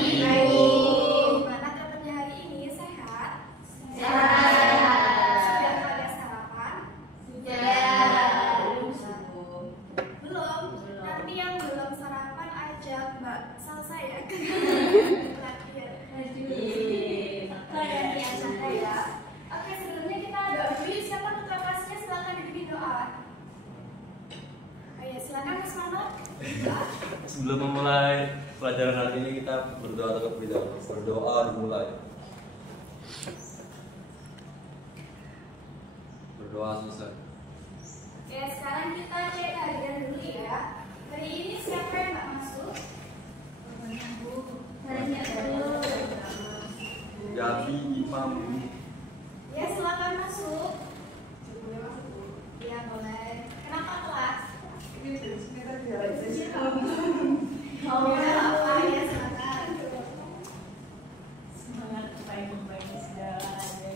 Ibu. Gimana kabarnya hari ini? Sehat? Sehat. Sudah pada sarapan? Sudah. Belum? Nanti yang belum sarapan ajak Mbak Salsa ya. Latihan. Gantian santai ya. Oke, sebelumnya kita doa dulu. Siapa putra kelasnya? Silakan dibimbing doa. Ayo, silakan Mas Mano. Sebelum memulai pelajaran kali ini kita berdoa terlebih dahulu. Berdoa dimulai. Berdoa selesai. Oke, sekarang kita cek kehadiran dulu ya. Hari ini siapa yang nggak masuk? Gabi Imam. Ya, silakan masuk. Ya, boleh. Kenapa kelas? Oh, ya, apa ya, silakan. Semangat baik-baik segala ada.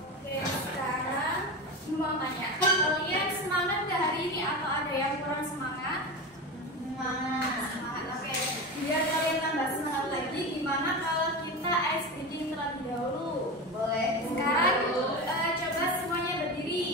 Oke, sekarang mau tanya, kalian semangat nggak hari ini atau ada yang kurang semangat? Semangat, oke. Biar kalian tambah semangat lagi, gimana kalau kita ice breaking terlebih dahulu? Boleh. Sekarang coba semuanya berdiri.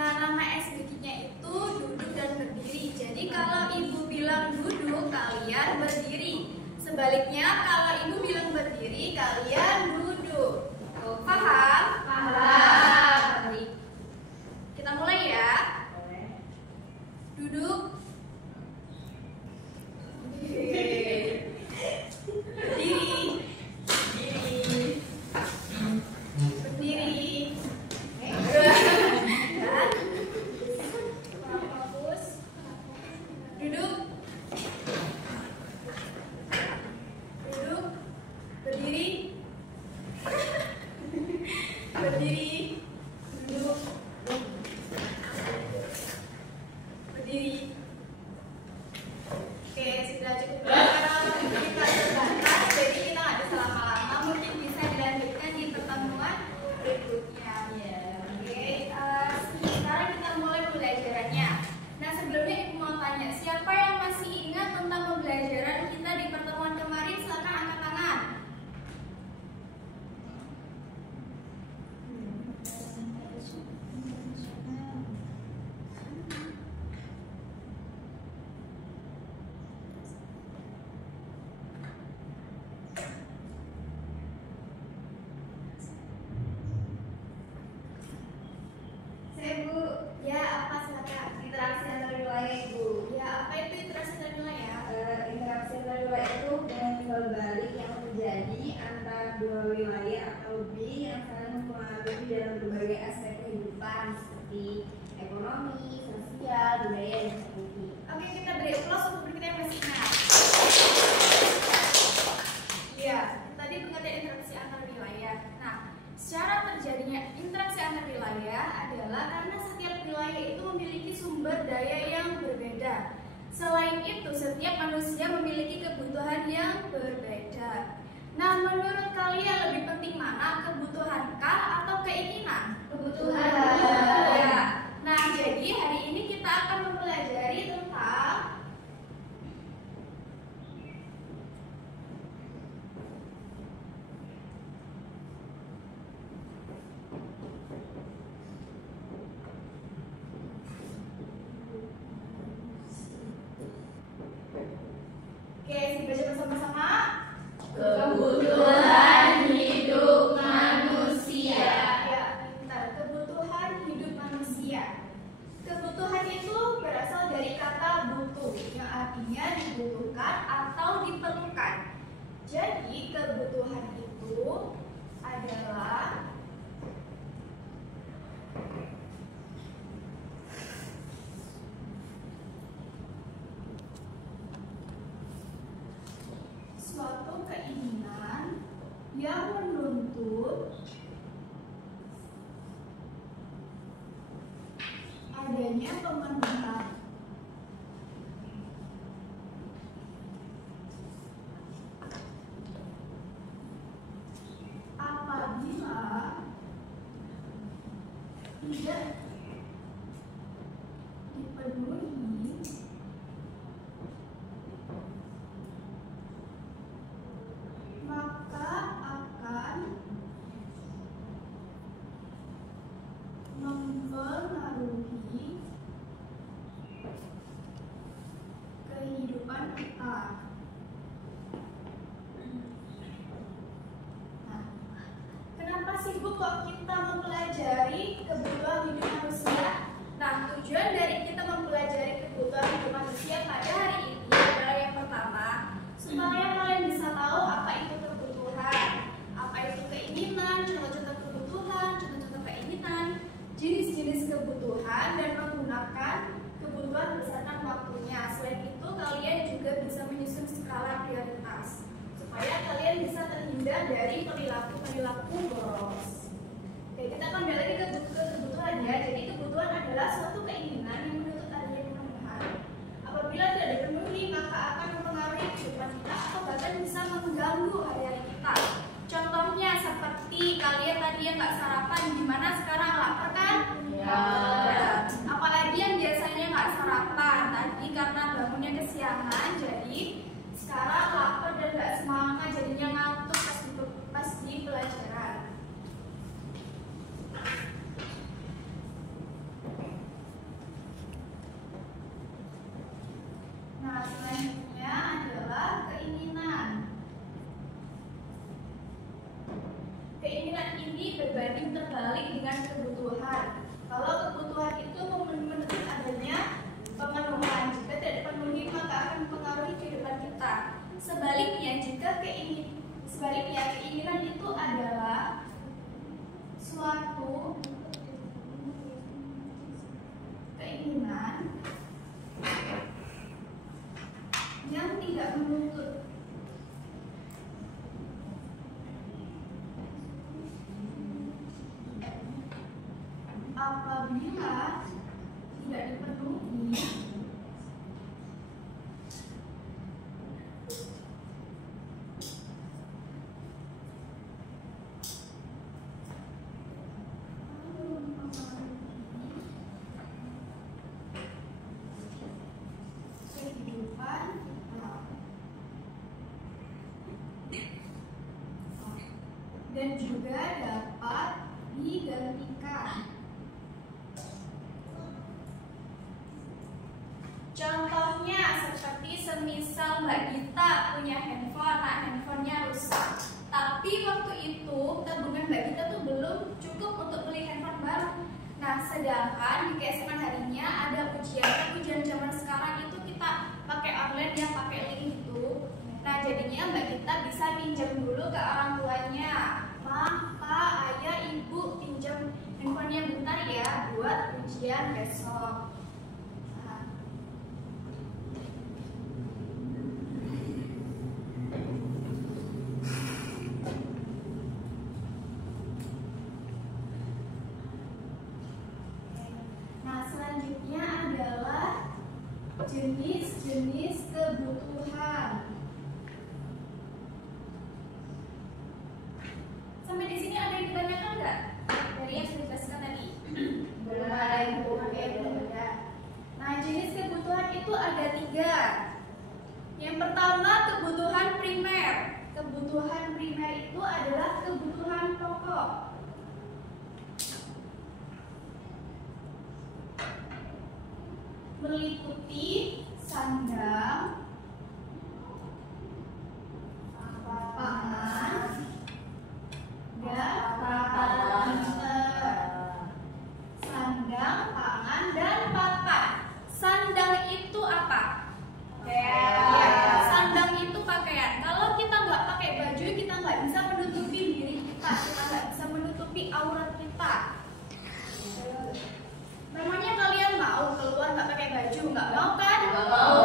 Nah, nama SBQ-nya itu duduk dan berdiri. Jadi kalau ibu bilang duduk, kalian berdiri. Sebaliknya kalau ibu bilang berdiri, kalian duduk. Tuh, paham? Paham. Baik. Kita mulai ya. Duduk. Berdiri. Berdiri. Dan fokus. Duduk. Duduk. Berdiri. Berdiri. Duduk. Berdiri. Oke, sudah cukup. Karena kita terbatas, jadi kita nggak bisa lama-lama. Mungkin bisa dilanjutkan di pertemuan berikutnya. Oke, sekarang kita mulai pembelajarannya. Nah, sebelumnya Ibu mau tanya, siapa yang masih ingat tentang pembelajaran kita di pertemuan kemarin? Silakan angkat tangan. Saya Bu, ya apa silakan. Interaksi antar wilayah Ibu. Ya, apa itu interaksi antar wilayah? Interaksi antar wilayah itu hubungan timbal balik yang terjadi antara dua wilayah atau lebih yang saling mempengaruhi dalam berbagai aspek kehidupan seperti ekonomi, sosial, budaya, dan politik. Oke, kita beri aplaus untuk berita yang masih ingat. Iya, tadi pengertian interaksi antar wilayah. Nah, secara terjadinya interaksi antar wilayah adalah karena setiap wilayah itu memiliki sumber daya yang berbeda. Selain itu, setiap manusia memiliki kebutuhan yang berbeda. Nah, menurut kalian lebih penting mana, kebutuhankah atau keinginan? Kebutuhan. Ya. Nah, jadi hari ini kita akan mempelajari tentang Oke, dibaca bersama-sama. Kebutuhan hidup manusia. Ya, pintar. Kebutuhan hidup manusia. Kebutuhan itu berasal dari kata butuh, yang artinya dibutuhkan atau diperlukan. Jadi, kebutuhan itu adalah suatu keinginan yang menuntut adanya pemenuhan apabila tidak dipenuhi maka akan mempengaruhi kehidupan kita. Nah, kenapa sih Bu kok kita mempelajari kebutuhan hidup manusia? Nah, tujuan dari kita mempelajari kebutuhan hidup manusia pada hari ini adalah yang pertama, supaya kalian bisa tahu apa itu kebutuhan, apa itu keinginan, contoh-contoh kebutuhan, contoh-contoh keinginan, jenis-jenis kebutuhan, dan menggunakan kebutuhan berdasarkan waktunya. Selain itu, kalian juga bisa menyusun skala prioritas supaya kalian bisa terhindar dari perilaku-perilaku boros. Oke, kita kembali lagi ke kebutuhan ya. Jadi kebutuhan adalah suatu keinginan yang menuntut adanya pemenuhan. Apabila tidak dipenuhi, maka akan mempengaruhi kehidupan kita atau bahkan bisa mengganggu hari-hari kita. Contohnya seperti kalian tadi yang nggak sarapan, gimana sekarang lapar kan? Ya. Apalagi yang biasanya nggak sarapan tadi karena bangunnya kesiangan, jadi sekarang lapar dan nggak semangat, jadinya ngantuk pas di pelajaran. Nah, selanjutnya adalah keinginan. Keinginan ini berbanding terbalik dengan kebutuhan. Kalau kebutuhan itu menuntut adanya pemenuhan, jika tidak dipenuhi maka akan mempengaruhi kehidupan kita. Sebaliknya, keinginan itu adalah suatu keinginan yang tidak menuntut apabila tidak dipenuhi kehidupan kita dan juga dapat digantikan. Contohnya seperti semisal Mbak Gita punya handphone, nah handphonenya rusak. Tapi waktu itu tabungan Mbak Gita tuh belum cukup untuk beli handphone baru. Nah, sedangkan di keesokan harinya ada ujian zaman sekarang itu kita pakai online ya, pakai link gitu. Nah, jadinya Mbak Gita bisa pinjam dulu ke orang tuanya. Ma, Pak, Ayah, Ibu pinjam handphonenya bentar ya buat ujian besok. Selanjutnya adalah jenis-jenis kebutuhan. Sampai di sini ada yang ditanyakan nggak? Dari yang sudah dijelaskan tadi? Belum ada yang Oke. Nah, jenis kebutuhan itu ada 3. Yang pertama, kebutuhan primer. Kebutuhan primer itu adalah kebutuhan pokok. Meliputi sandang, pangan, dan papan. Sandang, pangan, dan papan. Sandang itu apa? Pakaian. Sandang itu pakaian. Kalau kita nggak pakai baju, kita nggak bisa menutupi diri kita nggak bisa menutupi aurat kita. Memangnya kalian mau keluar nggak pakai baju? Nggak mau kan? Nggak mau.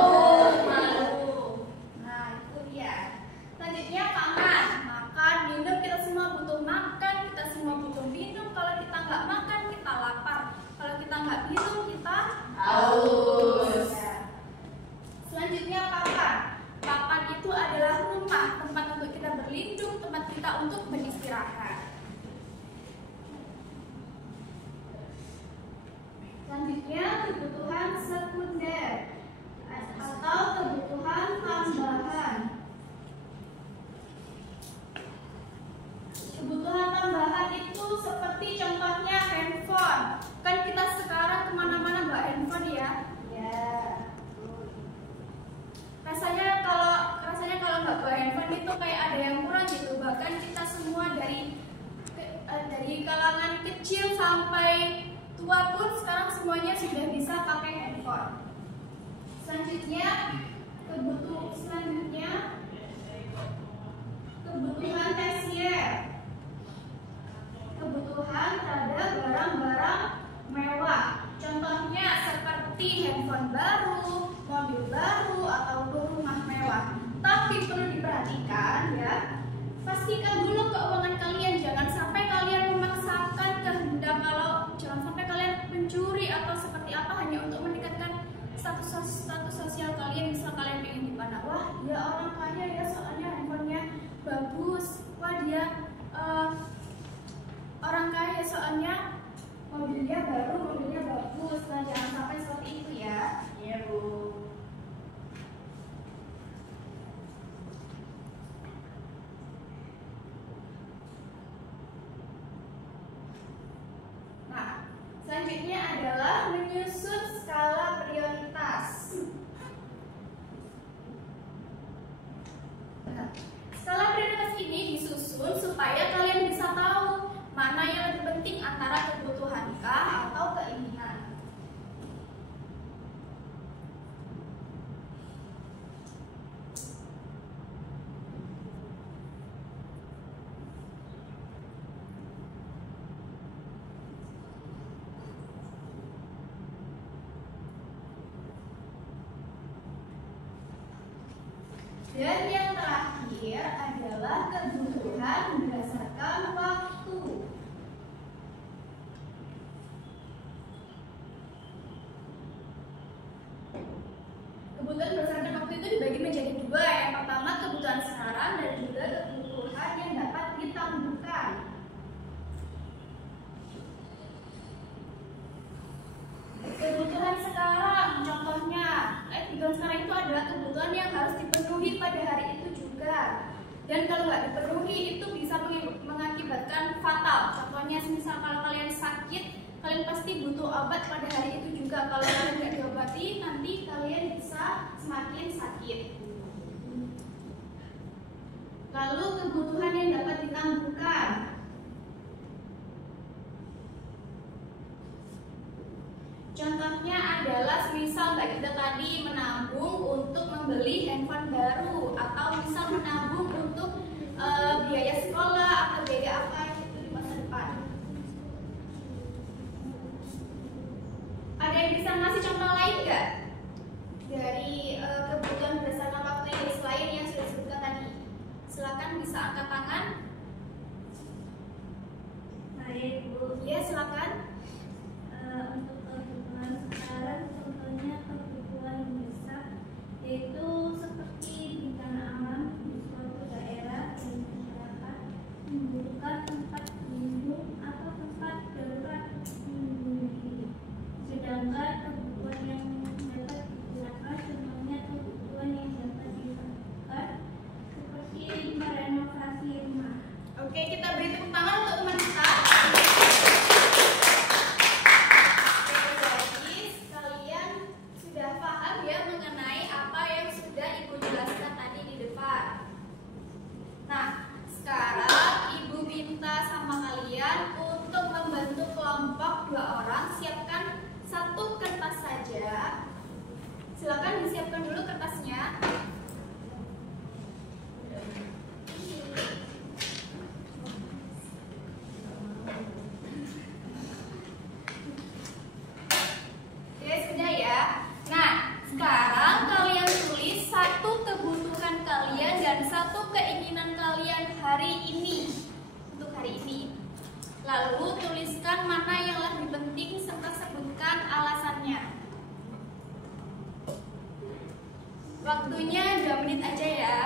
bisa untuk beristirahat. Selanjutnya kebutuhan sekunder atau kebutuhan tambahan. Kebutuhan tambahan itu seperti contohnya handphone. Kan kita sekarang kemana-mana bawa handphone ya. Ya. Rasanya kalau nggak bawa handphone itu kayak ada yang kurang gitu. Bahkan kita semua dari kalangan kecil sampai tua pun sekarang semuanya sudah bisa pakai handphone. Selanjutnya kebutuhan tersier. Kebutuhan terhadap barang-barang mewah. Contohnya seperti handphone baru, mobil baru, atau rumah mewah. Tapi perlu diperhatikan ya, pastikan dulu keuangan kalian. Jangan sampai kalian memaksakan kehendak, jangan sampai kalian mencuri atau seperti apa hanya untuk meningkatkan status sosial kalian. Misal kalian ingin dipandang, wah dia orang kaya ya soalnya handphonenya bagus, wah dia orang kaya soalnya mobilnya baru, mobilnya bagus. Nah, jangan sampai seperti itu ya. Iya, Bu. Nah, selanjutnya adalah menyusun skala prioritas. Nah, skala prioritas ini disusun supaya kalian bisa tahu mana yang lebih penting antara kebutuhankah atau keinginan. Dan yang terakhir adalah kebutuhan berdasarkan waktu. Kebutuhan berdasarkan waktu itu dibagi menjadi dua. Yang pertama kebutuhan sekarang dan juga kebutuhan yang dapat ditangguhkan. Kebutuhan sekarang, contohnya, kebutuhan sekarang itu adalah kebutuhan yang harus dipenuhi pada hari itu juga. Dan kalau nggak dipenuhi itu bisa mengakibatkan fatal. Contohnya, misal kalau kalian sakit, kalian pasti butuh obat pada hari itu juga. Kalau kalian nggak diobati, nanti kalian bisa semakin sakit. Lalu kebutuhan yang dapat ditangguhkan. Contohnya adalah misal Mbak Gita tadi menabung untuk membeli handphone baru, atau misal menabung untuk biaya sekolah atau biaya apa itu di masa depan. Ada yang bisa ngasih contoh lain nggak dari kebutuhan berdasarkan waktu ini selain yang sudah disebutkan tadi? Silakan bisa angkat tangan. Baik, Bu. Ya, silakan. Untuk kebutuhan sekarang, contohnya kebutuhan mendesak, yaitu seperti bencana alam di suatu daerah dan masyarakat membutuhkan tempat berlindung atau tempat darurat melindungi diri. Sedangkan kebutuhan yang dapat digunakan, contohnya kebutuhan yang dapat dilakukan seperti merenovasi rumah. Oke, kita beri tepuk tangan untuk teman kita. Jadi kalian sudah paham ya mengenai apa yang sudah Ibu jelaskan tadi di depan. Nah, sekarang Ibu minta sama kalian untuk membantu kelompok 2 orang siapkan 1 kertas saja. Silakan disiapkan dulu kertasnya. Oke, sudah ya. Nah, sekarang kalian tulis 1 kebutuhan kalian dan 1 keinginan kalian hari ini. Untuk hari ini. Lalu tuliskan mana yang lebih penting serta sebutkan alasannya. Waktunya 2 menit aja ya.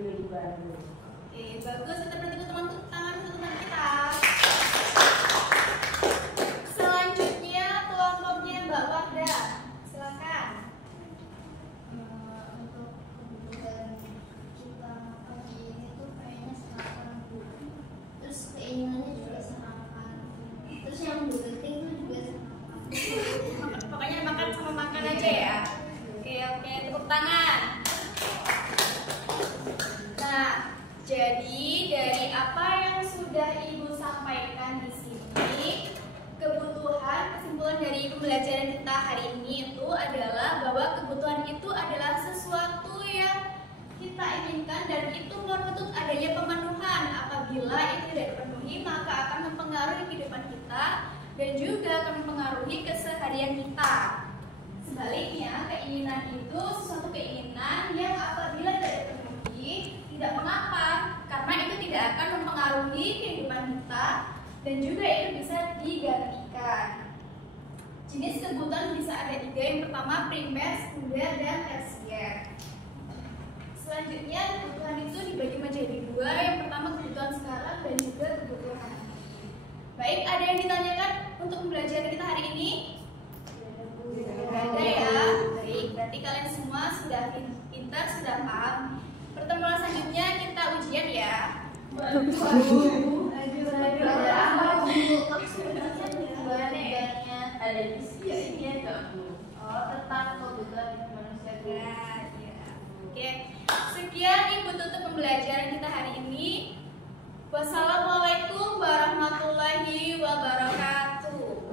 bagi baru. Oke, bagus. Kita berarti teman tangan untuk teman kita. Selanjutnya kelompoknya Mbak Wardah. Silakan. Untuk kebutuhan kita pagi ini tuh kayaknya sarapan dulu. Terus keinginannya juga sarapan. Terus yang penting tuh juga sarapan. Pokoknya makan sama makan aja ya. Oke, tepuk tangan. Nah, jadi dari apa yang sudah Ibu sampaikan di sini, kesimpulan dari pembelajaran kita hari ini itu adalah bahwa kebutuhan itu adalah sesuatu yang kita inginkan dan itu menuntut adanya pemenuhan. Apabila itu tidak dipenuhi, maka akan mempengaruhi kehidupan kita dan juga akan mempengaruhi keseharian kita. Sebaliknya, keinginan itu sesuatu keinginan yang apabila tidak dipenuhi tidak mengapa, karena itu tidak akan mempengaruhi kehidupan kita dan juga itu bisa digantikan. Jenis kebutuhan bisa ada 3, yang pertama primer, sekunder, dan tersier. Selanjutnya kebutuhan itu dibagi menjadi 2, yang pertama kebutuhan sekarang dan juga kebutuhan nanti. Baik, ada yang ditanyakan untuk pembelajaran kita hari ini? Ada ya. Baik, berarti kalian semua sudah pintar, sudah paham. Pertemuan selanjutnya kita ujian ya. Ada diskusinya enggak, Bu? Oh, Tentang kebutuhan manusia. Oke, sekian Ibu tutup pembelajaran kita hari ini. Wassalamualaikum warahmatullahi wabarakatuh.